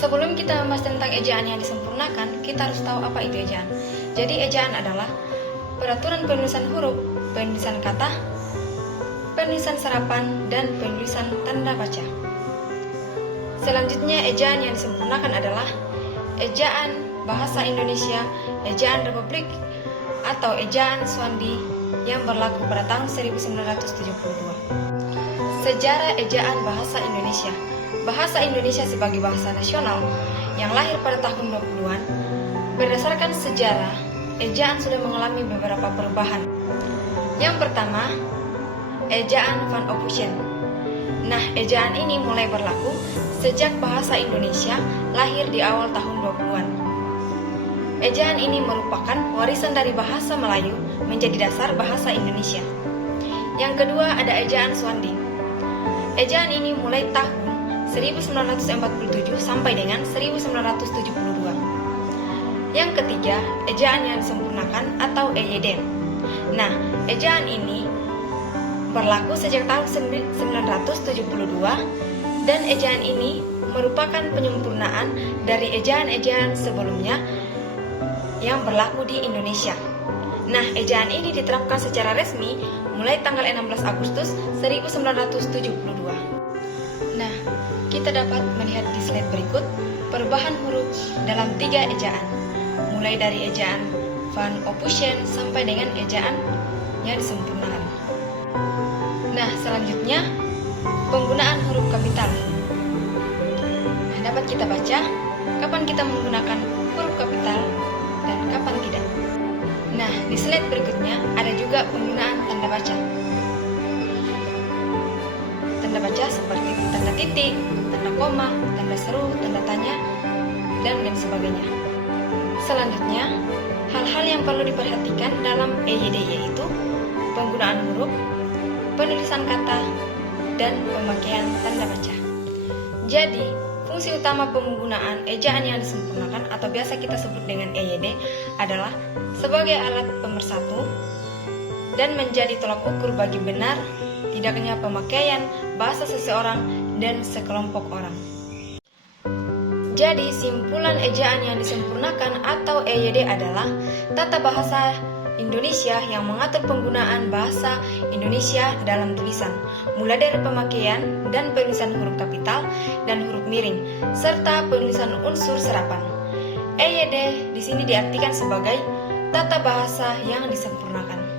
Sebelum kita membahas tentang ejaan yang disempurnakan, kita harus tahu apa itu ejaan. Jadi ejaan adalah peraturan penulisan huruf, penulisan kata, penulisan serapan, dan penulisan tanda baca. Selanjutnya, ejaan yang disempurnakan adalah ejaan Bahasa Indonesia, ejaan Republik, atau ejaan Swandi yang berlaku pada tahun 1972. Sejarah ejaan Bahasa Indonesia. Bahasa Indonesia sebagai bahasa nasional yang lahir pada tahun 20-an, berdasarkan sejarah, ejaan sudah mengalami beberapa perubahan. Yang pertama, ejaan Van Ophusen. Nah, ejaan ini mulai berlaku sejak bahasa Indonesia lahir di awal tahun 20-an. Ejaan ini merupakan warisan dari bahasa Melayu menjadi dasar bahasa Indonesia. Yang kedua, ada ejaan Swandi. Ejaan ini mulai tahun 1947 sampai dengan 1972. Yang ketiga, ejaan yang disempurnakan atau EYD. Nah, ejaan ini berlaku sejak tahun 1972 dan ejaan ini merupakan penyempurnaan dari ejaan-ejaan sebelumnya yang berlaku di Indonesia. Nah, ejaan ini diterapkan secara resmi mulai tanggal 16 Agustus 1972. Nah, kita dapat melihat di slide berikut perubahan huruf dalam 3 ejaan, mulai dari ejaan Van Ophusen sampai dengan ejaan yang disempurnakan. Nah, selanjutnya penggunaan huruf kapital. Nah, dapat kita baca kapan kita menggunakan huruf kapital dan kapan tidak. Nah, di slide berikutnya ada juga penggunaan tanda baca. Tanda baca seperti tanda titik, tanda koma, tanda seru, tanda tanya, dan lain sebagainya. Selanjutnya, hal-hal yang perlu diperhatikan dalam EYD yaitu penggunaan huruf, penulisan kata, dan pemakaian tanda baca. Jadi, fungsi utama penggunaan ejaan yang disempurnakan atau biasa kita sebut dengan EYD adalah sebagai alat pemersatu dan menjadi tolak ukur bagi benar tidaknya pemakaian bahasa seseorang dan sekelompok orang. Jadi, simpulan ejaan yang disempurnakan atau EYD adalah tata bahasa Indonesia yang mengatur penggunaan bahasa Indonesia dalam tulisan, mulai dari pemakaian dan penulisan huruf kapital dan huruf miring, serta penulisan unsur serapan. EYD di sini diartikan sebagai tata bahasa yang disempurnakan.